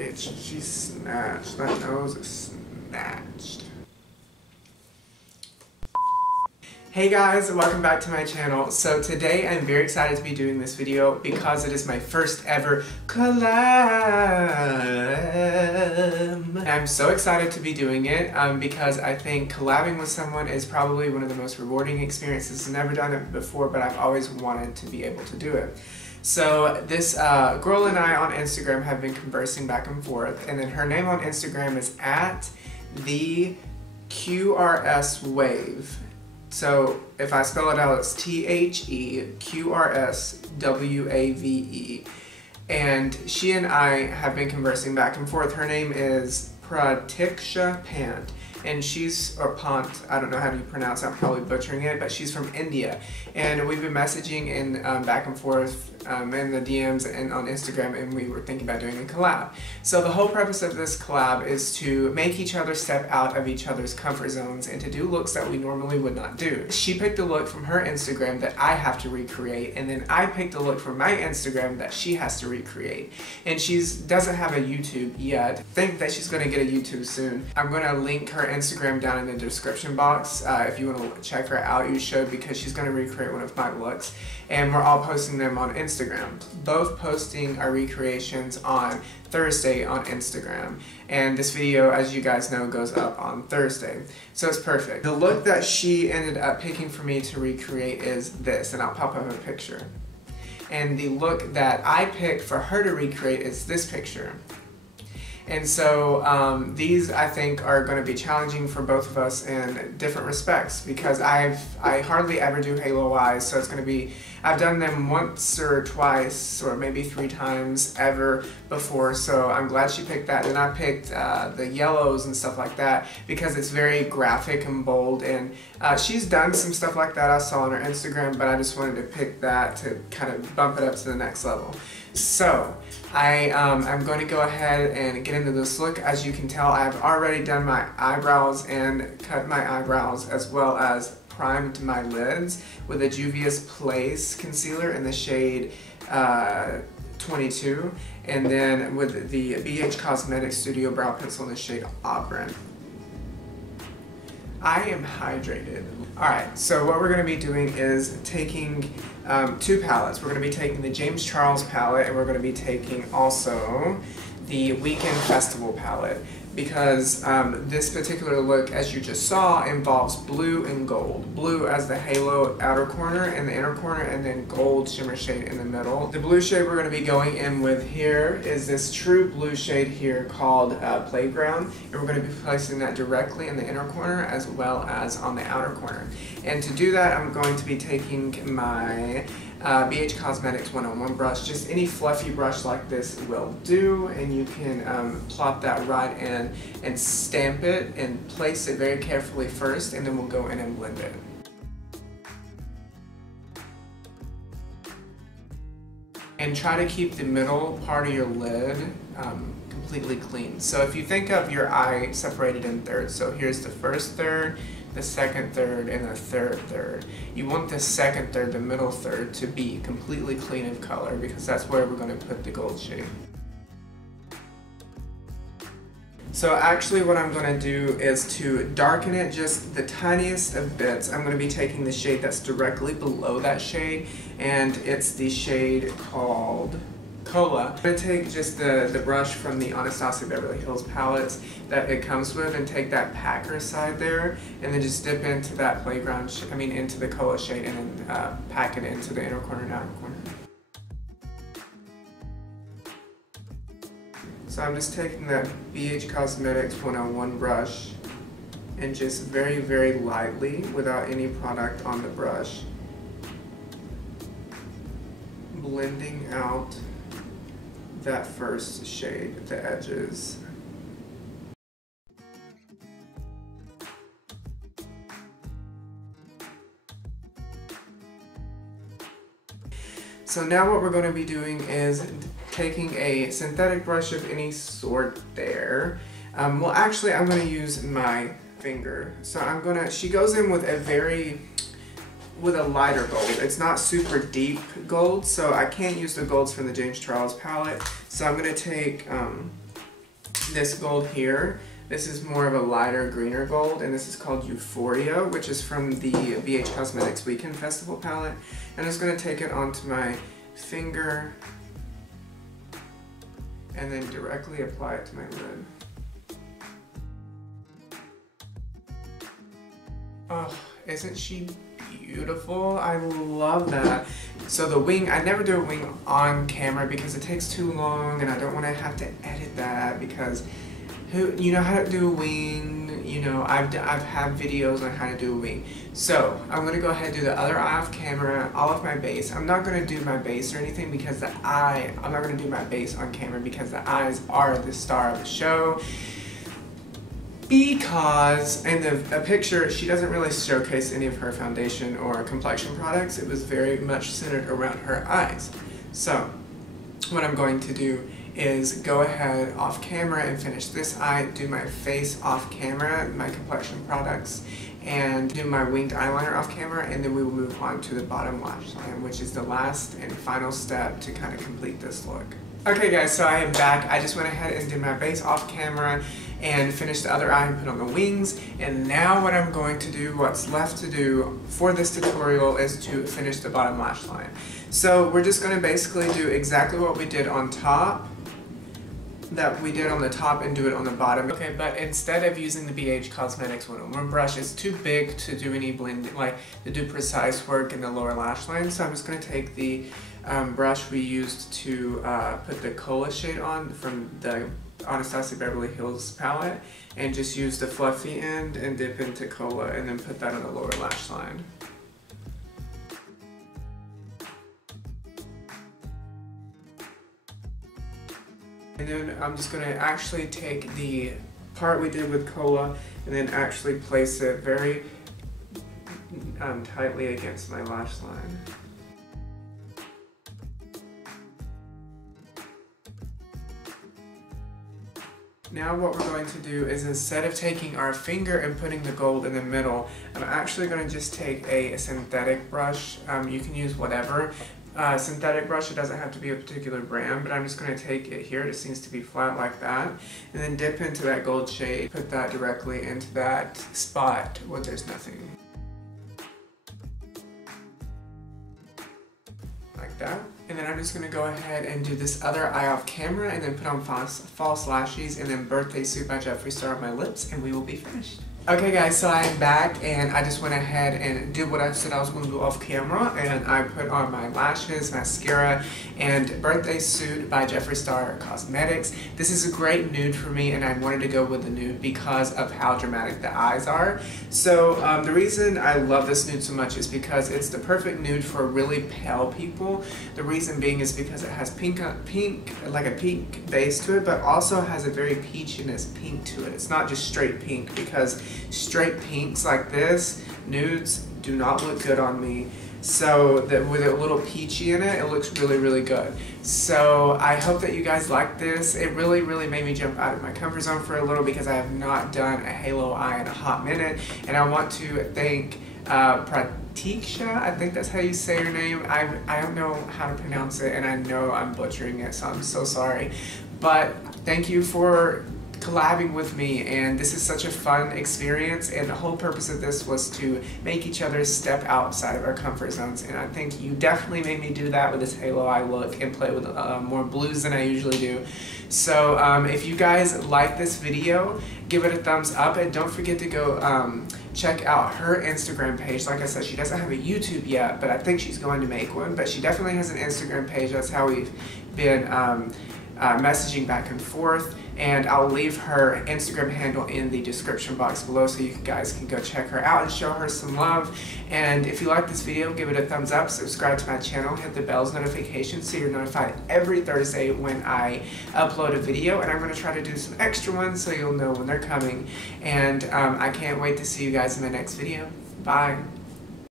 bitch. She's snatched. That nose is snatched. Hey guys, welcome back to my channel. So today I'm very excited to be doing this video because it is my first ever collab. I'm so excited to be doing it because I think collabing with someone is probably one of the most rewarding experiences. I've never done it before, but I've always wanted to be able to do it. So this girl and I on Instagram have been conversing back and forth, and then her name on Instagram is @TheQRSWave. So if I spell it out, it's TheQRSWAVE. And she and I have been conversing back and forth. Her name is Pratiksha Pant. And she's, or Pant, I don't know how to pronounce it, I'm probably butchering it, but she's from India. And we've been messaging in back and forth in the DMs and on Instagram, and we were thinking about doing a collab. So the whole purpose of this collab is to make each other step out of each other's comfort zones and to do looks that we normally would not do. She picked a look from her Instagram that I have to recreate, and then I picked a look from my Instagram that she has to recreate. And she doesn't have a YouTube yet. I think that she's going to get a YouTube soon. I'm going to link her Instagram down in the description box. If you want to check her out, you should, because she's going to recreate one of my looks, and we're all posting them on Instagram. Both posting our recreations on Thursday on Instagram, and this video, as you guys know, goes up on Thursday, so it's perfect. The look that she ended up picking for me to recreate is this, and I'll pop up a picture. And the look that I picked for her to recreate is this picture. And so these, I think, are going to be challenging for both of us in different respects, because I hardly ever do halo eyes, so it's going to be, I've done them once or twice or maybe 3 times ever before, so I'm glad she picked that. And I picked the yellows and stuff like that because it's very graphic and bold, and she's done some stuff like that I saw on her Instagram, but I just wanted to pick that to kind of bump it up to the next level. So I'm going to go ahead and get into this look. As you can tell, I've already done my eyebrows and cut my eyebrows, as well as primed my lids with a Juvia's Place concealer in the shade 22, and then with the BH Cosmetics Studio Brow Pencil in the shade Auburn. I am hydrated. Alright, so what we're going to be doing is taking 2 palettes. We're going to be taking the James Charles palette, and we're going to be taking also the Weekend Festival palette, because this particular look, as you just saw, involves blue and gold. Blue as the halo outer corner and the inner corner, and then gold shimmer shade in the middle. The blue shade we're going to be going in with here is this true blue shade here called Playground, and we're going to be placing that directly in the inner corner as well as on the outer corner. And to do that, I'm going to be taking my BH Cosmetics 101 brush. Just any fluffy brush like this will do, and you can plop that right in and stamp it and place it very carefully first, and then we'll go in and blend it. And try to keep the middle part of your lid completely clean. So if you think of your eye separated in thirds, so here's the first third, the second third, and the third third. You want the second third, the middle third, to be completely clean of color, because that's where we're going to put the gold shade. So actually what I'm going to do is to darken it just the tiniest of bits. I'm going to be taking the shade that's directly below that shade, and it's the shade called Collab. I'm going to take just the brush from the Anastasia Beverly Hills palettes that it comes with, and take that packer side there, and then just dip into that playground, into the Collab shade, and then pack it into the inner corner and outer corner. So I'm just taking that BH Cosmetics 101 brush and just very, very lightly, without any product on the brush, blending out that first shade at the edges. So now what we're going to be doing is taking a synthetic brush of any sort there. Well, actually, I'm going to use my finger. So she goes in with a lighter gold. It's not super deep gold, so I can't use the golds from the James Charles palette. So I'm going to take this gold here. This is more of a lighter, greener gold, and this is called Euphoria, which is from the BH Cosmetics Weekend Festival palette. And I'm just going to take it onto my finger and then directly apply it to my lid. Oh, isn't she beautiful? I love that. So the wing, I never do a wing on camera because it takes too long and I don't want to have to edit that because you know how to do a wing, you know, I've had videos on how to do a wing. So I'm going to go ahead and do the other eye off camera, all of my base. I'm not going to do my base or anything because I'm not going to do my base on camera because the eyes are the star of the show. Because in the picture, she doesn't really showcase any of her foundation or complexion products. It was very much centered around her eyes. So what I'm going to do is go ahead off camera and finish this eye, do my face off camera, my complexion products, and do my winged eyeliner off camera, and then we will move on to the bottom lash line, which is the last and final step to kind of complete this look. Okay guys, so I am back. I just went ahead and did my base off camera and finished the other eye and put on the wings, and now what I'm going to do, what's left to do for this tutorial is to finish the bottom lash line. So we're just going to basically do exactly what we did on top, that we did on the top, and do it on the bottom. Okay, but instead of using the BH Cosmetics 101 brush, it's too big to do any blending, like to do precise work in the lower lash line. So I'm just going to take the brush we used to put the Cola shade on from the Anastasia Beverly Hills palette, and just use the fluffy end and dip into Cola and then put that on the lower lash line. And then I'm just going to actually take the part we did with Cola and then actually place it very tightly against my lash line. Now what we're going to do is, instead of taking our finger and putting the gold in the middle, I'm actually going to just take a synthetic brush. You can use whatever synthetic brush, it doesn't have to be a particular brand, but I'm just going to take it here, it seems to be flat like that, and then dip into that gold shade, put that directly into that spot where there's nothing. Like that. And then I'm just going to go ahead and do this other eye off camera and then put on false lashes and then Birthday Suit by Jeffree Star on my lips, and we will be finished. Okay guys, so I am back and I just went ahead and did what I said I was going to do off camera, and I put on my lashes, mascara, and Birthday Suit by Jeffree Star Cosmetics. This is a great nude for me, and I wanted to go with the nude because of how dramatic the eyes are. So the reason I love this nude so much is because it's the perfect nude for really pale people. The reason being is because it has pink, like a pink base to it, but also has a very peachiness pink to it. It's not just straight pink, because straight pinks like this, nudes, do not look good on me. So that with a little peachy in it, it looks really, really good. So I hope that you guys like this. It really, really made me jump out of my comfort zone for a little because I have not done a halo eye in a hot minute. And I want to thank Pratiksha, I think that's how you say her name. I don't know how to pronounce it, and I know I'm butchering it, so I'm so sorry. But thank you for collabing with me, and this is such a fun experience, and the whole purpose of this was to make each other step outside of our comfort zones, and I think you definitely made me do that with this halo eye look and play with more blues than I usually do. So if you guys like this video, give it a thumbs up, and don't forget to go check out her Instagram page. Like I said, she doesn't have a YouTube yet, but I think she's going to make one, but she definitely has an Instagram page. That's how we've been messaging back and forth, and I'll leave her Instagram handle in the description box below so you guys can go check her out and show her some love. And if you like this video, give it a thumbs up, subscribe to my channel, hit the bell's notification so you're notified every Thursday when I upload a video, and I'm going to try to do some extra ones so you'll know when they're coming. And I can't wait to see you guys in my next video. Bye!